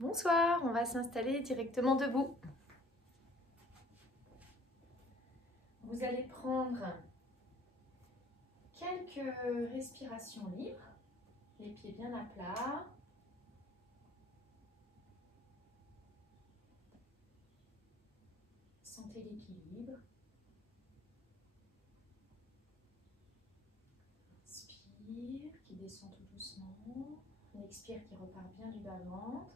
Bonsoir, on va s'installer directement debout. Vous allez prendre quelques respirations libres, les pieds bien à plat. Sentez l'équilibre. Inspire, qui descend tout doucement. On expire, qui repart bien du bas-ventre.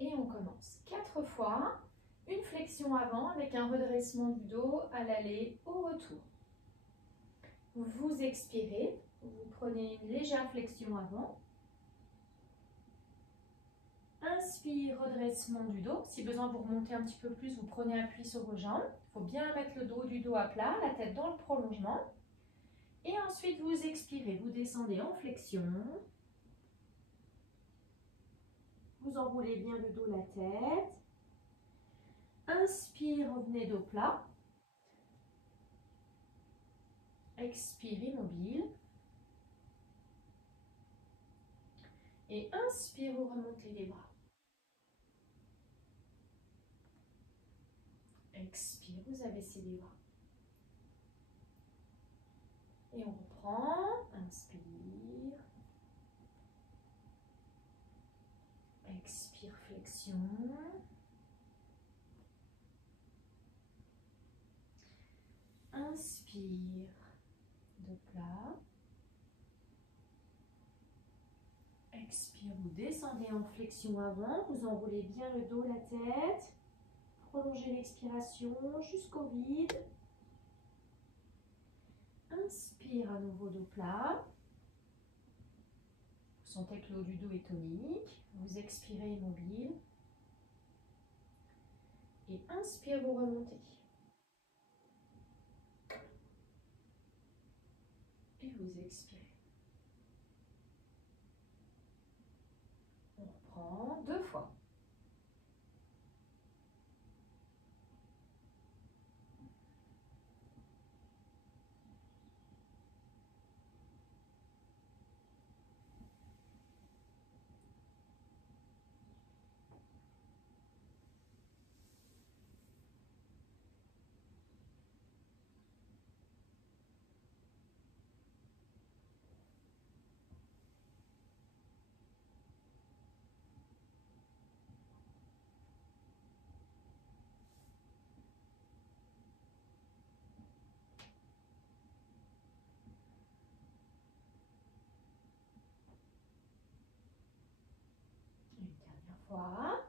Et on commence 4 fois. Une flexion avant avec un redressement du dos à l'aller, au retour. Vous expirez, vous prenez une légère flexion avant. Inspire, redressement du dos. Si besoin, vous remontez un petit peu plus, vous prenez appui sur vos jambes. Il faut bien mettre le dos du dos à plat, la tête dans le prolongement. Et ensuite, vous expirez, vous descendez en flexion. Vous enroulez bien le dos, la tête. Inspire, revenez dos plat. Expire, immobile. Et inspire, vous remontez les bras. Expire, vous abaissez les bras. Et on reprend. Inspire. Expire, flexion. Inspire, dos plat. Expire, vous descendez en flexion avant. Vous enroulez bien le dos, la tête. Prolongez l'expiration jusqu'au vide. Inspire à nouveau dos plat. Vous sentez que le haut du dos est tonique. Vous expirez immobile. Et inspire, vous remontez. Et vous expirez. On reprend 2 fois. Une dernière fois.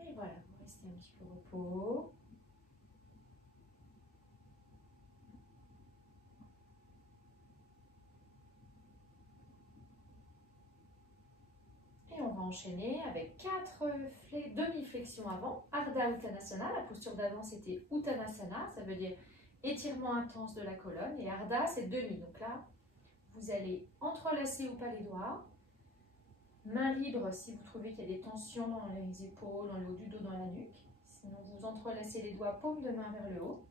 Et voilà, vous restez un petit peu au repos. Et on va enchaîner avec 4 demi-flexions avant. Ardha Uttanasana, la posture d'avant c'était Uttanasana, ça veut dire étirement intense de la colonne. Et Ardha c'est demi, donc là vous allez entrelacer ou pas les doigts. Main libre si vous trouvez qu'il y a des tensions dans les épaules, dans le haut du dos, dans la nuque. Sinon vous entrelacez les doigts, paume de main vers le haut.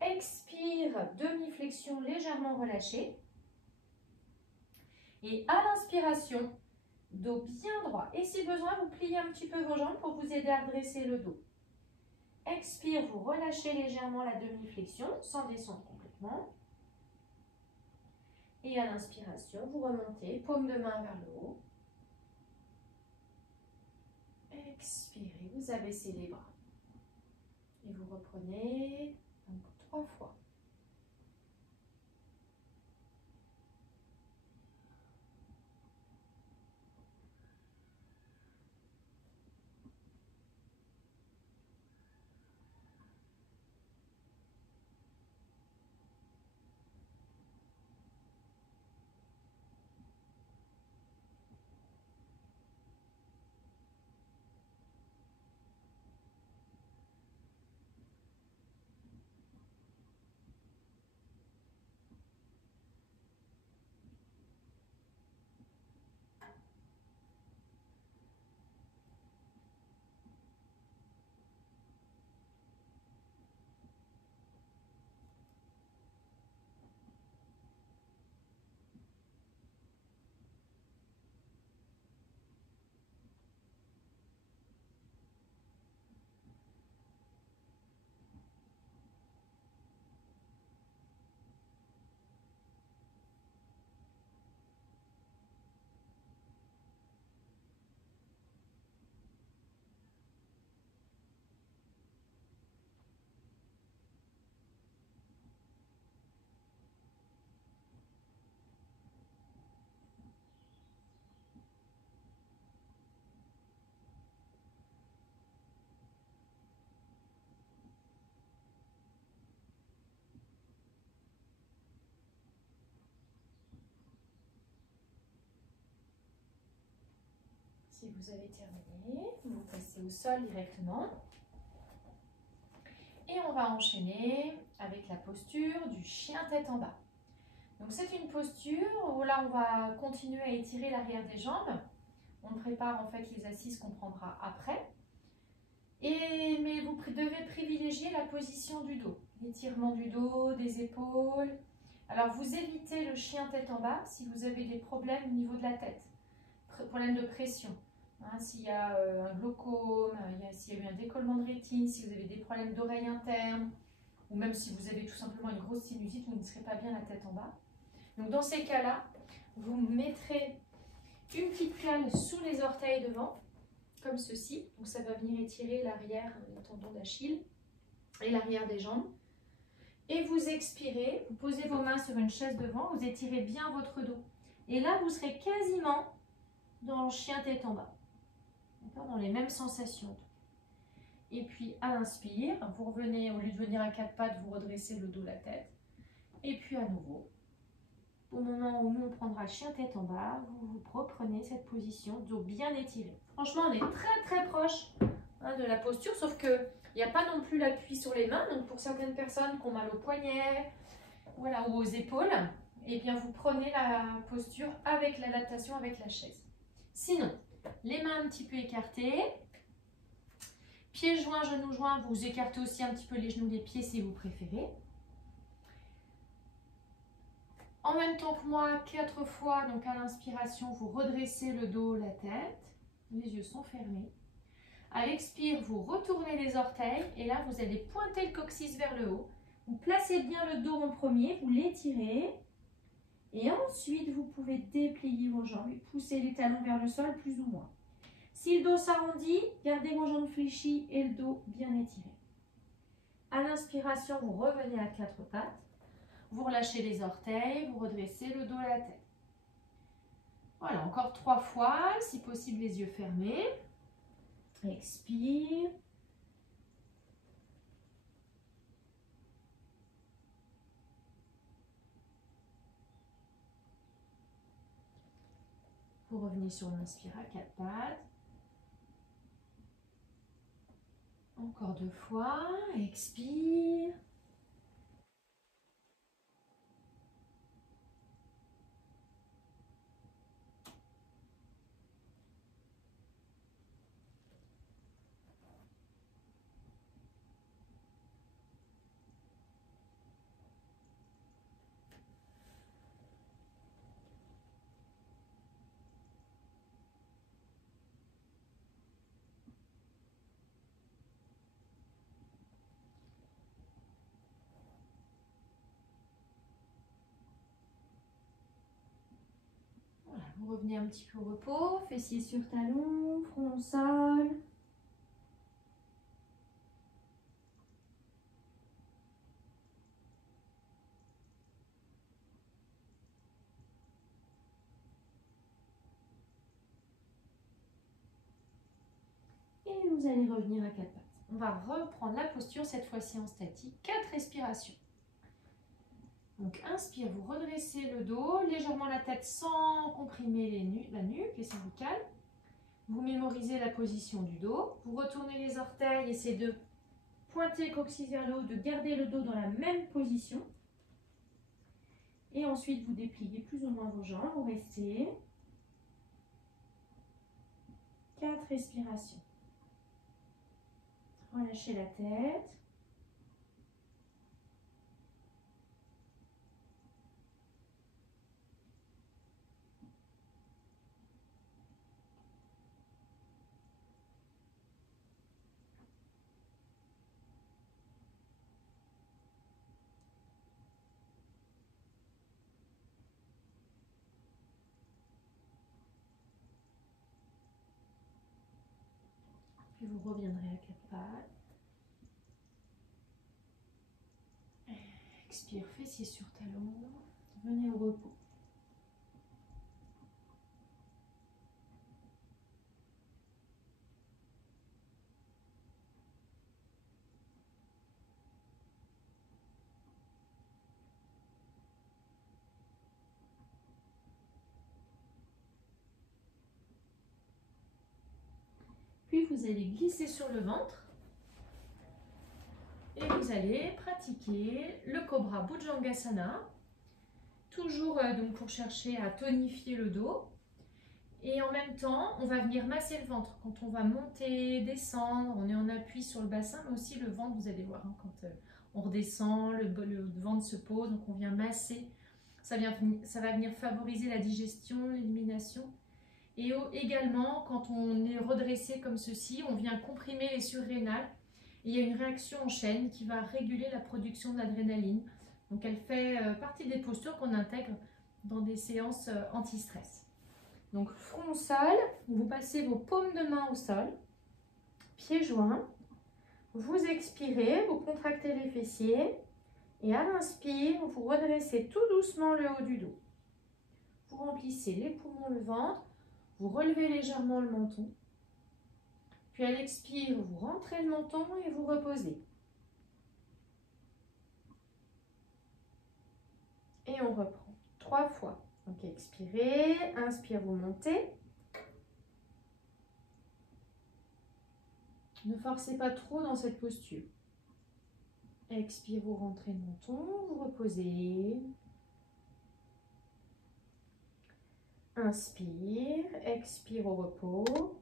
Expire, demi-flexion légèrement relâchée. Et à l'inspiration, dos bien droit. Et si besoin, vous pliez un petit peu vos jambes pour vous aider à redresser le dos. Expire, vous relâchez légèrement la demi-flexion sans descendre complètement. Et à l'inspiration, vous remontez, paume de main vers le haut. Expirez, vous abaissez les bras. Et vous reprenez donc 3 fois. Si vous avez terminé, vous passez au sol directement. Et on va enchaîner avec la posture du chien tête en bas. Donc c'est une posture où là on va continuer à étirer l'arrière des jambes. On prépare en fait les assises qu'on prendra après. Mais vous devez privilégier la position du dos. L'étirement du dos, des épaules. Alors vous évitez le chien tête en bas si vous avez des problèmes au niveau de la tête. Problème de pression. Hein, s'il y a un glaucome, s'il y a eu un décollement de rétine, si vous avez des problèmes d'oreille interne, ou même si vous avez tout simplement une grosse sinusite, vous ne serez pas bien la tête en bas. Donc dans ces cas-là, vous mettrez une petite cale sous les orteils devant, comme ceci. Donc ça va venir étirer l'arrière, les tendons d'Achille et l'arrière des jambes. Et vous expirez, vous posez vos mains sur une chaise devant, vous étirez bien votre dos. Et là, vous serez quasiment dans le chien tête en bas. Dans les mêmes sensations. Et puis à l'inspire, vous revenez, au lieu de venir à quatre pattes, vous redressez le dos, la tête. Et puis à nouveau, au moment où nous on prendra le chien tête en bas, vous reprenez cette position, dos bien étiré. Franchement, on est très proche de la posture, sauf que il n'y a pas non plus l'appui sur les mains. Donc pour certaines personnes qui ont mal aux poignets, voilà, ou aux épaules, et bien vous prenez la posture avec l'adaptation avec la chaise. Sinon, les mains un petit peu écartées, pieds joints, genoux joints, vous écartez aussi un petit peu les genoux, les pieds si vous préférez. En même temps que moi, 4 fois, donc à l'inspiration, vous redressez le dos, la tête, les yeux sont fermés. À l'expire, vous retournez les orteils et là, vous allez pointer le coccyx vers le haut. Vous placez bien le dos en premier, vous l'étirez. Et ensuite, vous pouvez déplier vos jambes et pousser les talons vers le sol plus ou moins. Si le dos s'arrondit, gardez vos jambes fléchies et le dos bien étiré. À l'inspiration, vous revenez à 4 pattes. Vous relâchez les orteils, vous redressez le dos et la tête. Voilà, encore 3 fois, si possible les yeux fermés. Expire. Vous revenez sur l'inspire à 4 pattes. Encore 2 fois, expire. Vous revenez un petit peu au repos, fessiers sur talons, front au sol. Et vous allez revenir à 4 pattes. On va reprendre la posture, cette fois-ci en statique, 4 respirations. Donc inspire, vous redressez le dos, légèrement la tête sans comprimer la nuque, les cervicales. Vous mémorisez la position du dos. Vous retournez les orteils, essayez de pointer le coccyx vers le haut, de garder le dos dans la même position. Et ensuite, vous dépliez plus ou moins vos jambes, vous restez. 4 respirations. Relâchez la tête. Puis vous reviendrez à 4 pattes. Expire, fessiers sur talons. Venez au repos. vous allez glisser sur le ventre et vous allez pratiquer le Cobra Bhujangasana, toujours donc pour chercher à tonifier le dos. Et en même temps, on va venir masser le ventre. Quand on va monter, descendre, on est en appui sur le bassin, mais aussi le ventre, vous allez voir, hein, quand on redescend, le ventre se pose, donc on vient masser. Ça va venir favoriser la digestion, l'élimination. Et également, quand on est redressé comme ceci, on vient comprimer les surrénales. Et il y a une réaction en chaîne qui va réguler la production d'adrénaline. Donc elle fait partie des postures qu'on intègre dans des séances anti-stress. Donc front au sol, vous passez vos paumes de main au sol, pieds joints. Vous expirez, vous contractez les fessiers. Et à l'inspire, vous redressez tout doucement le haut du dos. Vous remplissez les poumons, le ventre. Vous relevez légèrement le menton. Puis à l'expire, vous rentrez le menton et vous reposez. Et on reprend 3 fois. Donc expirez, inspire, vous montez. Ne forcez pas trop dans cette posture. Expire, vous rentrez le menton, vous reposez. Inspire, expire au repos.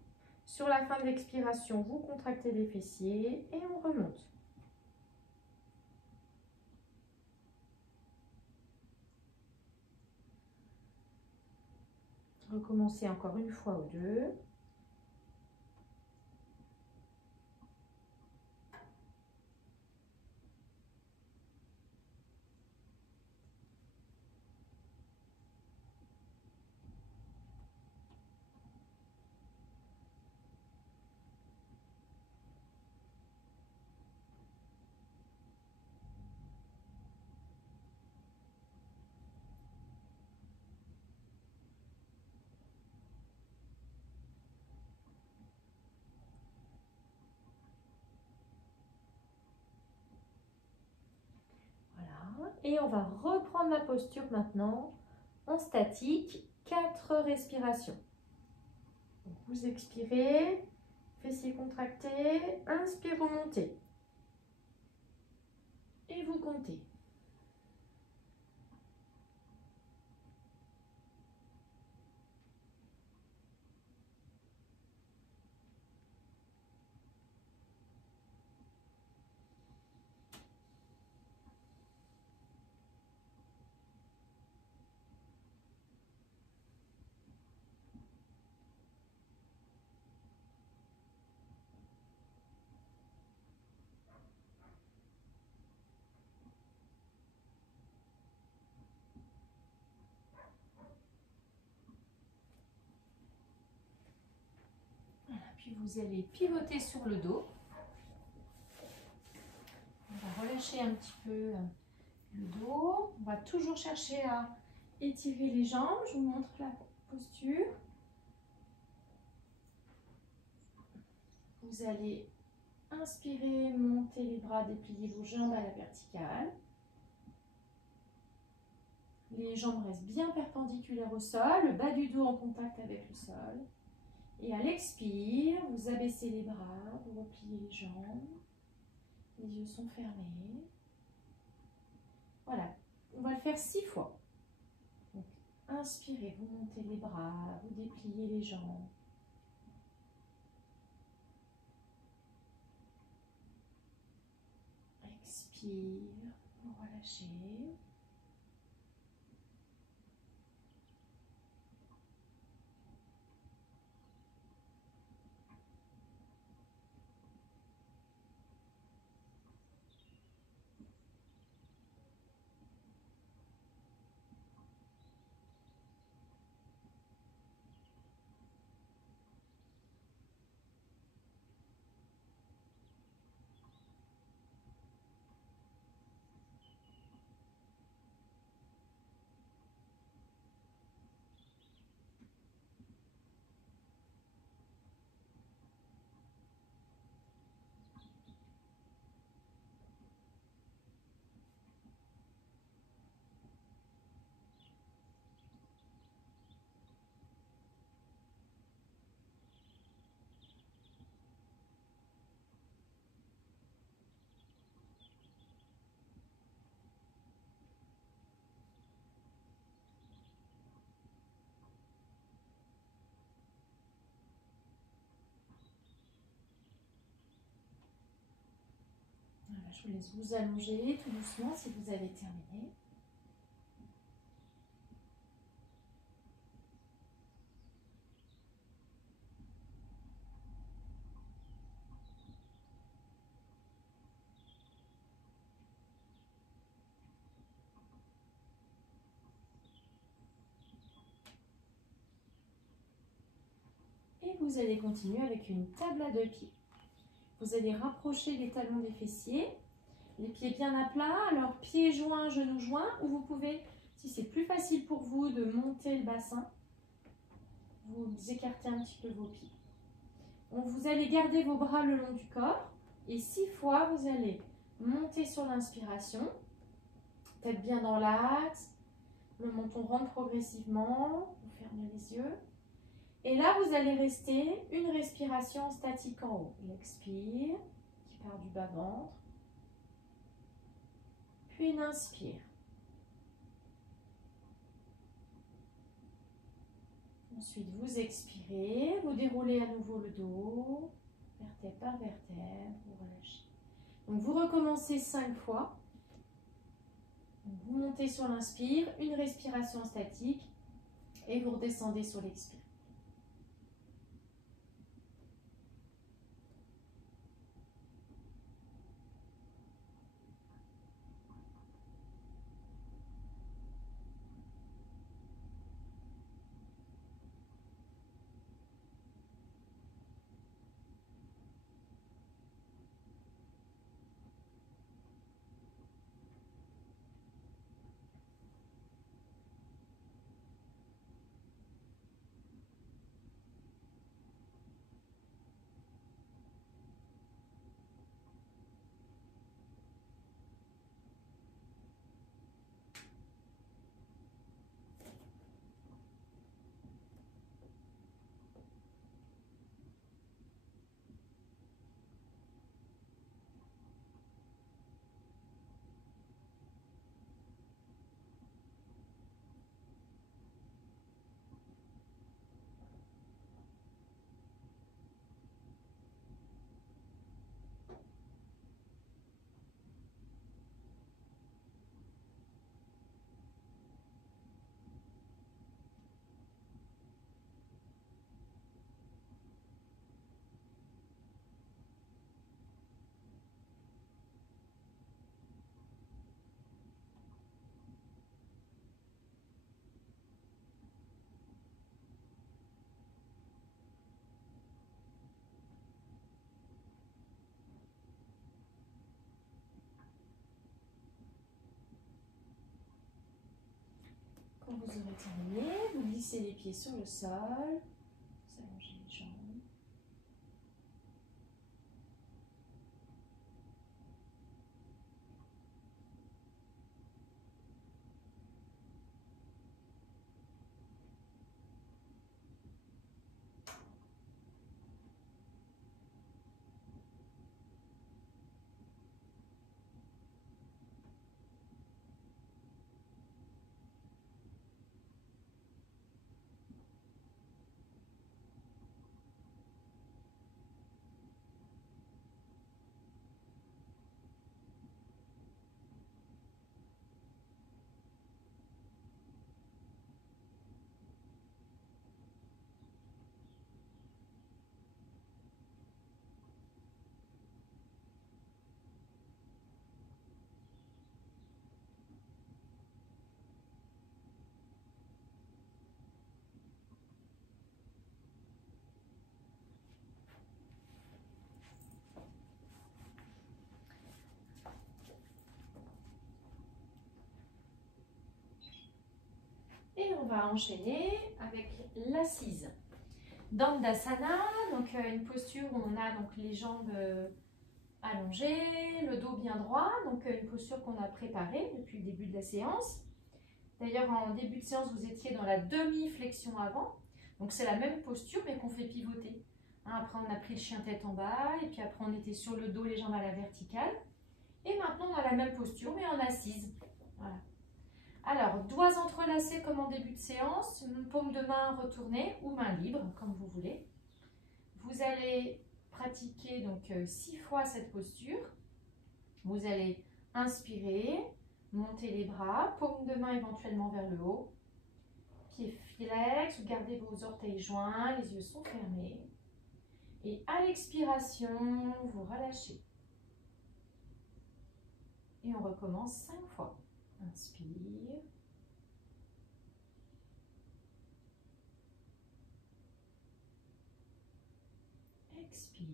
Sur la fin de l'expiration, vous contractez les fessiers et on remonte. Recommencez encore une fois ou deux. Et on va reprendre la posture maintenant en statique, 4 respirations. Donc vous expirez, fessiers contractés, inspire, vous montez. Et vous comptez. Puis vous allez pivoter sur le dos. On va relâcher un petit peu le dos. On va toujours chercher à étirer les jambes. Je vous montre la posture. Vous allez inspirer, monter les bras, déplier vos jambes à la verticale. Les jambes restent bien perpendiculaires au sol, le bas du dos en contact avec le sol. Et à l'expire, vous abaissez les bras, vous repliez les jambes. Les yeux sont fermés. Voilà, on va le faire 6 fois. Donc, inspirez, vous montez les bras, vous dépliez les jambes. Expire, vous relâchez. je vous laisse vous allonger tout doucement si vous avez terminé. Et vous allez continuer avec une table à 2 pieds. Vous allez rapprocher les talons des fessiers, les pieds bien à plat, alors pieds joints, genoux joints, ou vous pouvez, si c'est plus facile pour vous de monter le bassin, vous écartez un petit peu vos pieds. Donc vous allez garder vos bras le long du corps et 6 fois vous allez monter sur l'inspiration, tête bien dans l'axe, le menton rentre progressivement, vous fermez les yeux. Et là, vous allez rester une respiration statique en haut. L'expire, qui part du bas-ventre. Puis une inspire. Ensuite, vous expirez, vous déroulez à nouveau le dos, vertèbre par vertèbre, vous relâchez. Donc, vous recommencez 5 fois. Donc, vous montez sur l'inspire, une respiration statique, et vous redescendez sur l'expire. Quand vous aurez terminé, vous glissez les pieds sur le sol, vous allongez les jambes. Et on va enchaîner avec l'assise. Dandasana, donc une posture où on a donc les jambes allongées, le dos bien droit, donc une posture qu'on a préparée depuis le début de la séance. D'ailleurs, en début de séance, vous étiez dans la demi-flexion avant, donc c'est la même posture mais qu'on fait pivoter. Après, on a pris le chien tête en bas, et puis après, on était sur le dos, les jambes à la verticale. Et maintenant, on a la même posture mais en assise. Voilà. Alors, doigts entrelacés comme en début de séance, paume de main retournée ou main libre, comme vous voulez. Vous allez pratiquer donc 6 fois cette posture. Vous allez inspirer, monter les bras, paume de main éventuellement vers le haut. Pieds flex, vous gardez vos orteils joints, les yeux sont fermés. Et à l'expiration, vous relâchez. Et on recommence 5 fois. Inspire. Expire.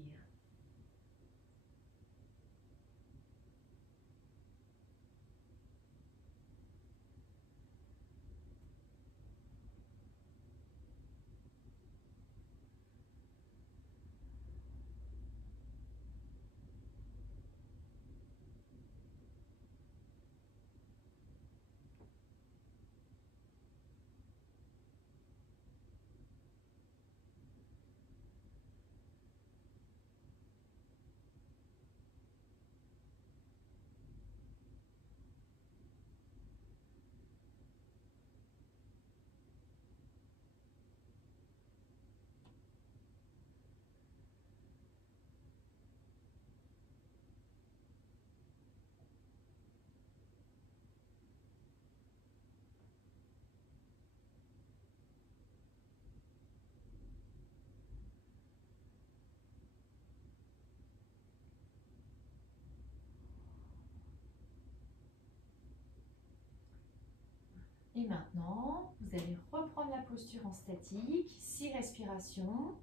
Et maintenant, vous allez reprendre la posture en statique, 6 respirations.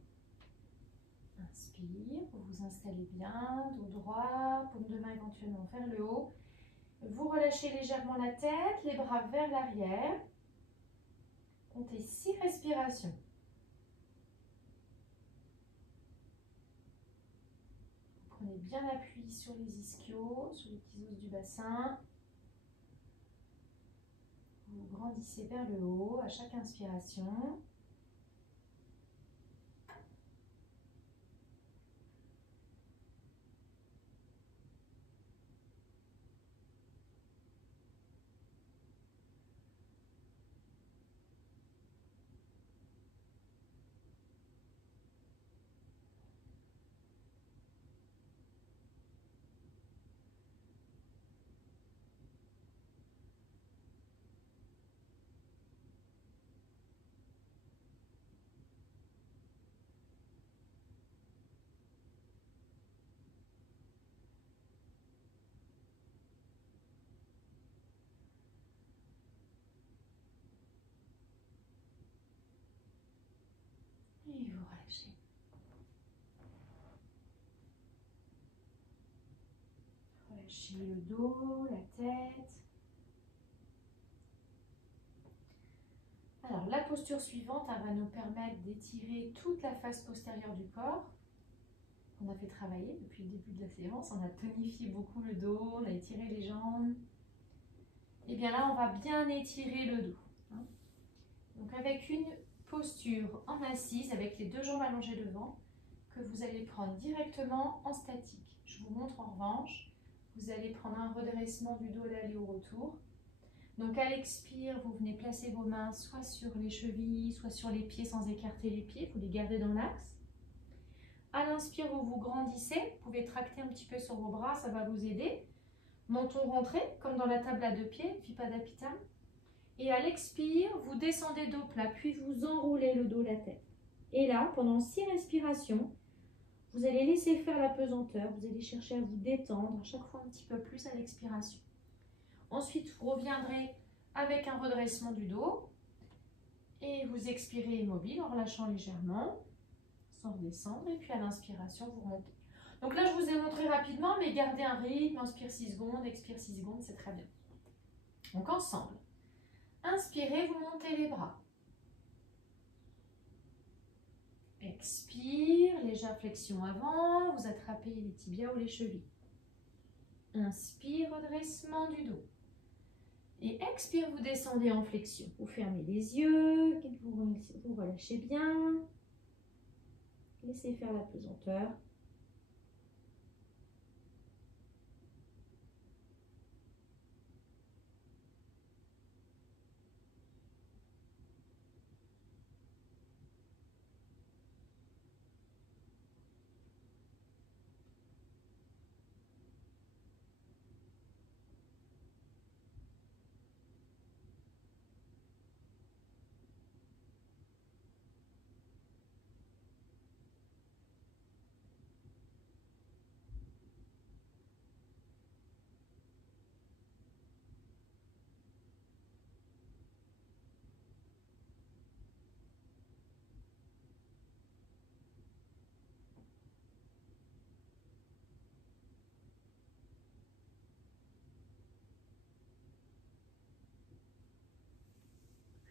Inspire, vous vous installez bien, dos droit, paume de main éventuellement vers le haut. Vous relâchez légèrement la tête, les bras vers l'arrière. Comptez 6 respirations. Vous prenez bien appui sur les ischios, sur les petits os du bassin. Vous grandissez vers le haut à chaque inspiration. Et vous relâchez. Relâchez le dos, la tête. Alors, la posture suivante, elle va nous permettre d'étirer toute la face postérieure du corps. On a fait travailler depuis le début de la séance. On a tonifié beaucoup le dos, on a étiré les jambes. Et bien là, on va bien étirer le dos. Donc, avec une posture en assise, avec les 2 jambes allongées devant, que vous allez prendre directement en statique. Je vous montre en revanche, vous allez prendre un redressement du dos à l'aller au retour. Donc à l'expire, vous venez placer vos mains soit sur les chevilles, soit sur les pieds sans écarter les pieds, vous les gardez dans l'axe. À l'inspire, vous vous grandissez, vous pouvez tracter un petit peu sur vos bras, ça va vous aider. Menton rentré, comme dans la table à 2 pieds, Vipadapita. Et à l'expire, vous descendez dos plat, puis vous enroulez le dos, la tête. Et là, pendant 6 respirations, vous allez laisser faire la pesanteur, vous allez chercher à vous détendre, à chaque fois un petit peu plus à l'expiration. Ensuite, vous reviendrez avec un redressement du dos et vous expirez immobile en relâchant légèrement, sans redescendre. Et puis à l'inspiration, vous remontez. Donc là, je vous ai montré rapidement, mais gardez un rythme, inspire 6 secondes, expire 6 secondes, c'est très bien. Donc ensemble. Inspirez, vous montez les bras. Expire, légère flexion avant, vous attrapez les tibias ou les chevilles. Inspire, redressement du dos. Et expire, vous descendez en flexion. Vous fermez les yeux, vous relâchez bien. Laissez faire la pesanteur.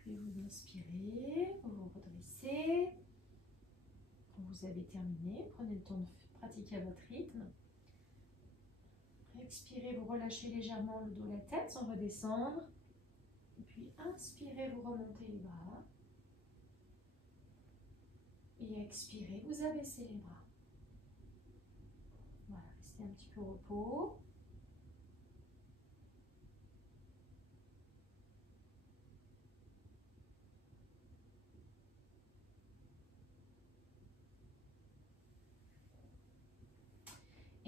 Puis vous inspirez, vous vous redressez. Quand vous avez terminé, prenez le temps de pratiquer à votre rythme. Expirez, vous relâchez légèrement le dos, la tête sans redescendre. Et puis inspirez, vous remontez les bras. Et expirez, vous abaissez les bras. Voilà, restez un petit peu au repos.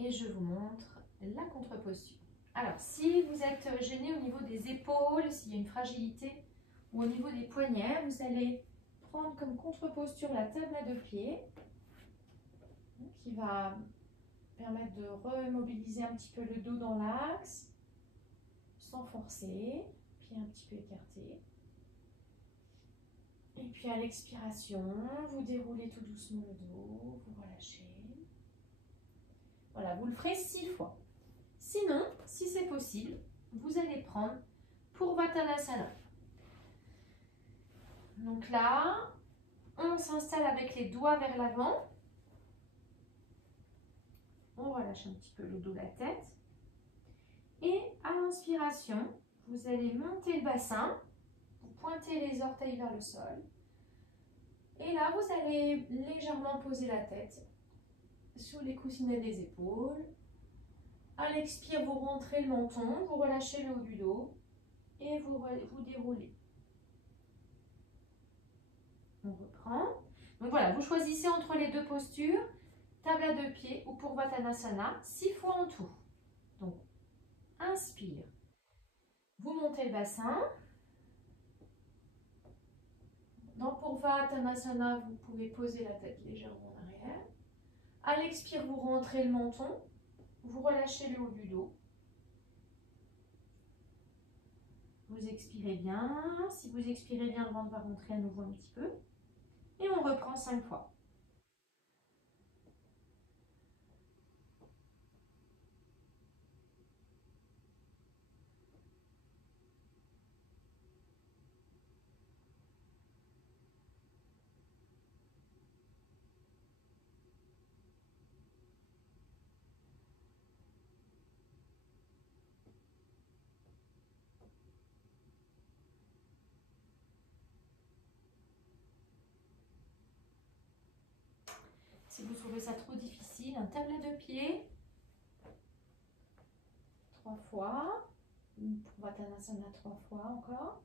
Et je vous montre la contre-posture. Alors, si vous êtes gêné au niveau des épaules, s'il y a une fragilité, ou au niveau des poignets, vous allez prendre comme contre-posture la table à 2 pieds, qui va permettre de remobiliser un petit peu le dos dans l'axe, sans forcer, pieds un petit peu écartés. Et puis à l'expiration, vous déroulez tout doucement le dos, vous relâchez. Voilà, vous le ferez 6 fois. Sinon, si c'est possible, vous allez prendre Purvottanasana. Donc là, on s'installe avec les doigts vers l'avant. On relâche un petit peu le dos, la tête. Et à l'inspiration, vous allez monter le bassin. Vous pointez les orteils vers le sol. Et là, vous allez légèrement poser la tête sur les coussinets des épaules. À l'expire, vous rentrez le menton, vous relâchez le haut du dos et vous déroulez. On reprend. Donc voilà, vous choisissez entre les deux postures, table à 2 pieds ou Purvottanasana, 6 fois en tout. Donc, inspire. Vous montez le bassin. Dans Purvottanasana, vous pouvez poser la tête légèrement en arrière. À l'expire, vous rentrez le menton. Vous relâchez le haut du dos. Vous expirez bien. Si vous expirez bien, le ventre va rentrer à nouveau un petit peu. Et on reprend 5 fois. Si vous trouvez ça trop difficile, un table à 2 pieds, 3 fois, Purvottanasana 3 fois encore.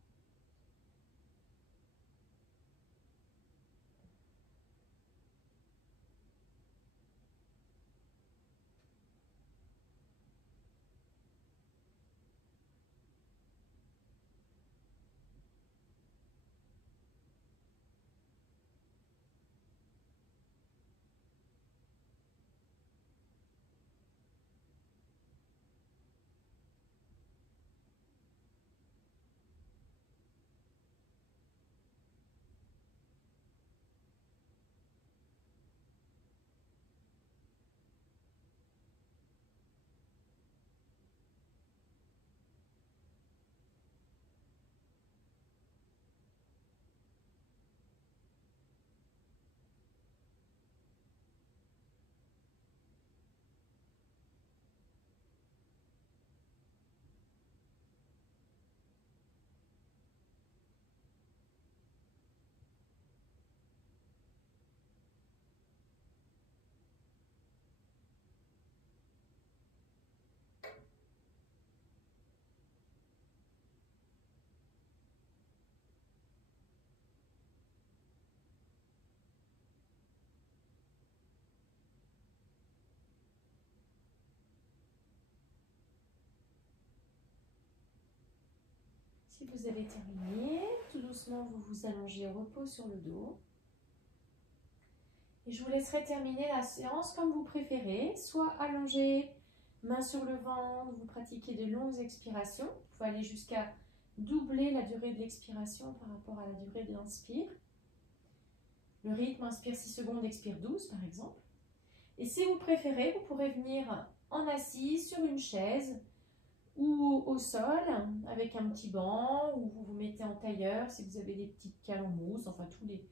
Si vous avez terminé, tout doucement, vous vous allongez au repos sur le dos. Et je vous laisserai terminer la séance comme vous préférez, soit allongé, main sur le ventre, vous pratiquez de longues expirations. Vous pouvez aller jusqu'à doubler la durée de l'expiration par rapport à la durée de l'inspire. Le rythme, inspire 6 secondes, expire 12 par exemple. Et si vous préférez, vous pourrez venir en assis sur une chaise ou au sol avec un petit banc, ou vous vous mettez en tailleur, si vous avez des petites cales en mousse, enfin tous les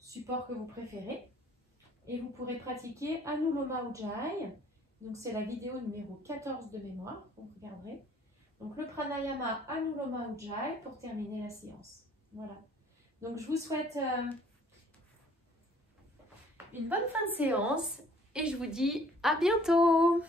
supports que vous préférez. Et vous pourrez pratiquer Anuloma Ujjayi. Donc c'est la vidéo numéro 14 de mémoire, vous regarderez. Donc le pranayama Anuloma Ujjayi pour terminer la séance. Voilà. Donc je vous souhaite une bonne fin de séance et je vous dis à bientôt.